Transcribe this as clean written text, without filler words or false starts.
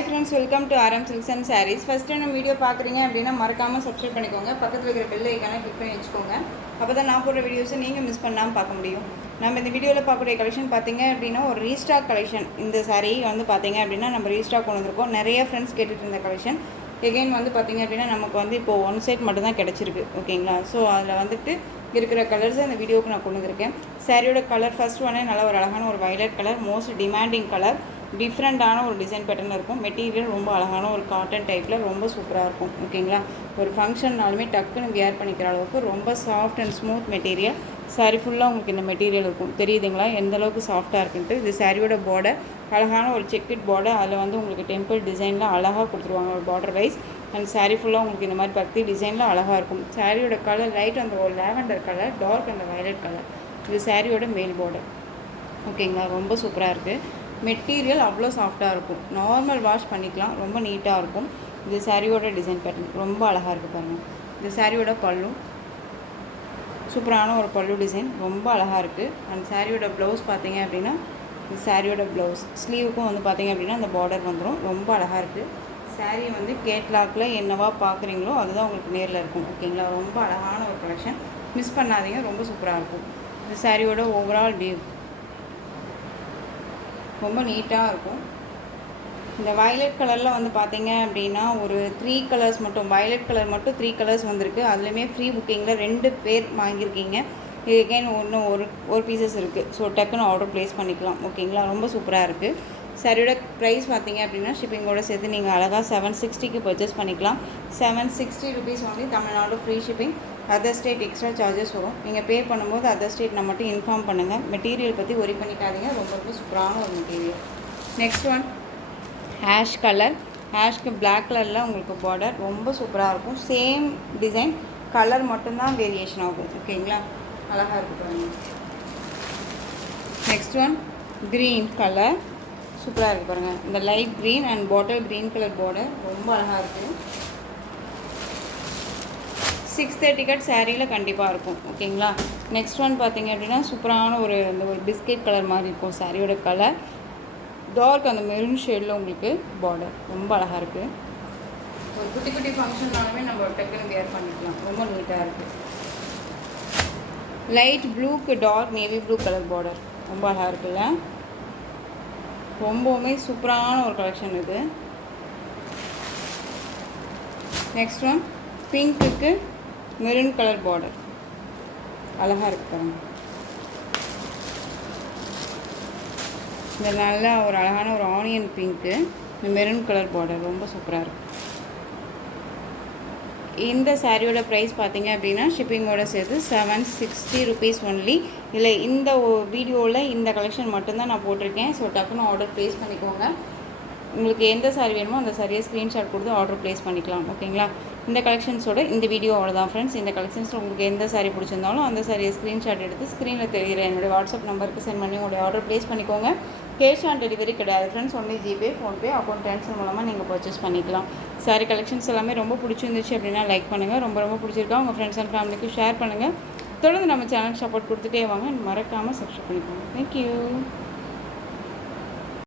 Hi friends, welcome to RM Silks and Sarees. First time நம்ம video பார்க்குறீங்க அப்படின்னா மறக்காமல் சப்ஸ்கிரைப் பண்ணிக்கோங்க. பக்கத்தில் இருக்கிற பெல் ஐக்கானை கிளிக் பண்ணி வச்சுக்கோங்க. அப்போ தான் நான் போடுற வீடியோஸை நீங்கள் மிஸ் பண்ணாமல் பார்க்க முடியும். நம்ம இந்த வீடியோவில் பார்க்கக்கூடிய கலெக்ஷன் பார்த்தீங்க அப்படின்னா ஒரு ரீஸ்டாக் கலெக்ஷன். இந்த சாரீ வந்து பார்த்தீங்க அப்படின்னா நம்ம ரீஸ்டாக் கொண்டு வந்திருக்கோம். நிறைய ஃப்ரெண்ட்ஸ் கேட்டுட்டு இருந்த கலெக்ஷன் எகெயின் வந்து பார்த்தீங்க அப்படின்னா நமக்கு வந்து இப்போது ஒன் சைட் மட்டும் தான் கிடச்சிருக்கு. ஓகேங்களா? ஸோ அதில் வந்துட்டு இருக்கிற கலர்ஸை இந்த வீடியோவுக்கு நான் கொண்டு வந்திருக்கேன். சாரியோட கலர் ஃபர்ஸ்ட் ஒன்னே நல்ல ஒரு அழகான ஒரு violet colour, most demanding colour, டிஃப்ரெண்ட்டான ஒரு டிசைன் பேட்டர்னில் இருக்கும். மெட்டீரியல் ரொம்ப அழகான ஒரு காட்டன் டைப்பில் ரொம்ப சூப்பராக இருக்கும். ஓகேங்களா? ஒரு ஃபங்க்ஷன்னாலுமே டக்குன்னு வியர் பண்ணிக்கிற அளவுக்கு ரொம்ப soft and smooth material. Sorry ஃபுல்லாக உங்களுக்கு இந்த மெட்டீரியல் இருக்கும். தெரியுதுங்களா எந்த அளவுக்கு சாஃப்டாக இருக்குன்ட்டு? இது சாரியோட பார்டர் அழகான ஒரு செக்கட் பார்டர். அதில் வந்து உங்களுக்கு டெம்பிள் டிசைனில் அழகாக கொடுத்துருவாங்க ஒரு பார்டர் வைஸ். அண்ட் சாரீ ஃபுல்லாக உங்களுக்கு இந்த மாதிரி பக்தி டிசைனில் அழகாக இருக்கும். சாரியோட கலர் லைட் அந்த ஒரு லேவெண்டர் கலர், டார்க் அந்த வயலட் கலர். இது சாரியோட மேல் பார்டர். ஓகேங்களா? ரொம்ப சூப்பராக இருக்குது. மெட்டீரியல் அவ்வளோ சாஃப்டாக இருக்கும். நார்மல் வாஷ் பண்ணிக்கலாம். ரொம்ப நீட்டாக இருக்கும். இது சாரியோட டிசைன் பேட்டர்ன் ரொம்ப அழகாக இருக்குது பாருங்கள். இது சாரியோட பல்லு, சூப்பரான ஒரு பல்லு டிசைன் ரொம்ப அழகாக இருக்குது. அண்ட் சாரியோட ப்ளவுஸ் பார்த்தீங்க அப்படின்னா இது சாரியோட ப்ளவுஸ். ஸ்லீவுக்கும் வந்து பார்த்தீங்க அப்படின்னா அந்த பார்டர் வந்துடும். ரொம்ப அழகாக இருக்குது. சாரீ வந்து கேட்லாக்கில் என்னவா பார்க்குறீங்களோ அதுதான் உங்களுக்கு நேரில் இருக்கும். ஓகேங்களா? ரொம்ப அழகான ஒரு கலெக்ஷன், மிஸ் பண்ணாதீங்க. ரொம்ப சூப்பராக இருக்கும். இது சாரியோட ஓவரால் வியூ ரொம்ப நீட்டாக இருக்கும். இந்த வயலட் கலரில் வந்து பார்த்தீங்க அப்படின்னா ஒரு 3 கலர்ஸ் மட்டும், வயலட் கலர் மட்டும் 3 கலர்ஸ் வந்திருக்கு. அதுலேயுமே ஃப்ரீ புக்கிங்கில் 2 பேர் வாங்கியிருக்கீங்க. இது அகைன் இன்னும் ஒரு பீசஸ் இருக்குது. ஸோ டக்குன்னு ஆர்டர் ப்ளேஸ் பண்ணிக்கலாம். ஓகேங்களா? ரொம்ப சூப்பராக இருக்குது. சாரியோட ப்ரைஸ் பார்த்தீங்க அப்படின்னா ஷிப்பிங்கோடு சேர்த்து நீங்கள் அழகாக 760க்கு பர்ச்சேஸ் பண்ணிக்கலாம். 760 rupees only. Tamil Nadu free shipping. Other state extra charges வரும். நீங்கள் பே பண்ணும்போது அதர் ஸ்டேட் நான் மட்டும் இன்ஃபார்ம் பண்ணுங்கள். மெட்டீரியல் பற்றி ஒரி பண்ணிக்காதீங்க. ரொம்ப ரொம்ப சூப்பரான ஒரு material. Next one ash colour. ஆஷ்க்கு பிளாக் கலரில் உங்களுக்கு பார்டர் ரொம்ப சூப்பராக இருக்கும். சேம் டிசைன், கலர் மட்டும்தான் வேரியேஷன் ஆகும். ஓகேங்களா? அழகாக இருக்குது பாருங்கள். நெக்ஸ்ட் ஒன் க்ரீன் கலர், சூப்பராக இருக்குது பாருங்கள். இந்த light green and bottle green colour border ரொம்ப அழகாக இருக்குது. 630 கட் சாரியில் கண்டிப்பாக இருக்கும். ஓகேங்களா? நெக்ஸ்ட் ஒன் பார்த்தீங்க அப்படின்னா சூப்பரான இந்த ஒரு பிஸ்கெட் கலர் மாதிரி இருக்கும் சாரியோட கலர். டார்க் அந்த மெரூன் ஷேடில் உங்களுக்கு பார்டர் ரொம்ப அழகாக இருக்குது. ஒரு குட்டி குட்டி ஃபங்க்ஷன்னாலுமே நம்ம டக்குன்னு வியர் பண்ணிக்கலாம். ரொம்ப நீட்டாக இருக்குது. லைட் ப்ளூக்கு dark navy blue colour border ரொம்ப அழகாக இருக்குல்ல? ரொம்பவுமே சூப்பரான ஒரு கலெக்ஷன் இது. நெக்ஸ்ட் ஒன் பிங்க்குக்கு மெரூன் கலர் பார்டர் அழகாக இருக்கு பாருங்க. இந்த நல்ல ஒரு அழகான ஒரு ஆனியன் பிங்க்கு, இந்த மெரூன் கலர் பார்டர் ரொம்ப சூப்பராக இருக்குது. இந்த சாரியோட ப்ரைஸ் பார்த்தீங்க அப்படின்னா ஷிப்பிங்கோட சேர்த்து 760 ருபீஸ் ஒன்லி. இல்லை இந்த வீடியோவில் இந்த கலெக்ஷன் மட்டும்தான் நான் போட்டிருக்கேன். ஸோ டக்குன்னு ஆர்டர் ப்ளேஸ் பண்ணிக்கோங்க. உங்களுக்கு எந்த சாரி வேணுமோ அந்த சாரியை ஸ்க்ரீன்ஷாட் கொடுத்து ஆர்டர் ப்ளேஸ் பண்ணிக்கலாம். ஓகேங்களா? இந்த கலெக்ஷன்ஸோட இந்த வீடியோ அவ்வளோதான் ஃப்ரெண்ட்ஸ். இந்த கலெக்ஷன்ஸ் உங்களுக்கு எந்த சாரி பிடிச்சிருந்தாலும் அந்த சாரியை ஸ்க்ரீன்ஷாட் எடுத்து ஸ்க்ரீனில் தெரிகிற என்னுடைய வாட்ஸ்அப் நம்பருக்கு சென்ட் பண்ணி உங்களுடைய ஆர்டர் ப்ளேஸ் பண்ணிக்கோங்க. கேஷ் ஆன் டெலிவரி கிடையாது friends. Only GPay, PhonePe, account transfer மூலமாக நீங்கள் பர்ச்சேஸ் பண்ணிக்கலாம். சாரி கலெக்ஷன்ஸ் எல்லாமே ரொம்ப பிடிச்சிருந்துச்சு அப்படின்னா லைக் பண்ணுங்கள். ரொம்ப ரொம்ப பிடிச்சிருக்கா உங்கள் ஃப்ரெண்ட்ஸ் அண்ட் ஃபேமிலிக்கு ஷேர் பண்ணுங்கள். தொடர்ந்து நம்ம சேனல் சப்போர்ட் கொடுத்துட்டே வாங்க. மறக்காமல் சப்ஸ்கிரைப் பண்ணிக்கோங்க. தேங்க்யூ.